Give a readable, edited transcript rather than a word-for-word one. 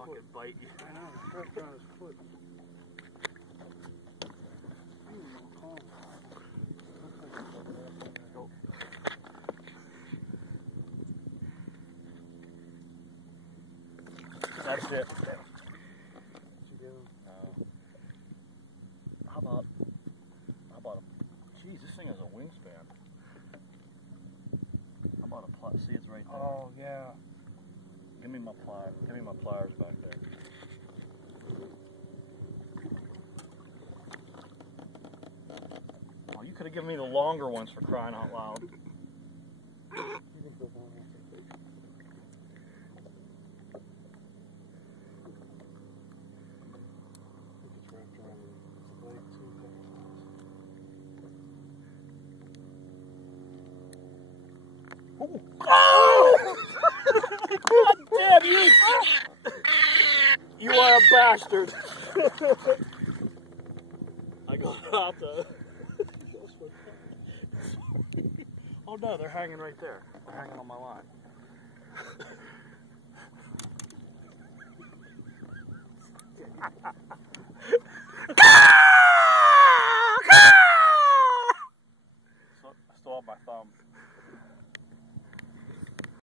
fucking bite you. I know, it's wrapped around his foot. That's it. Yeah. How about a, geez, this thing has a wingspan. How about a pliers? See, it's right there. Oh, yeah. Give me my pliers back there. Oh, you could have given me the longer ones for crying out loud. Oh! God damn you! You are a bastard. I got out the. Oh no, they're hanging right there. They're hanging on my line.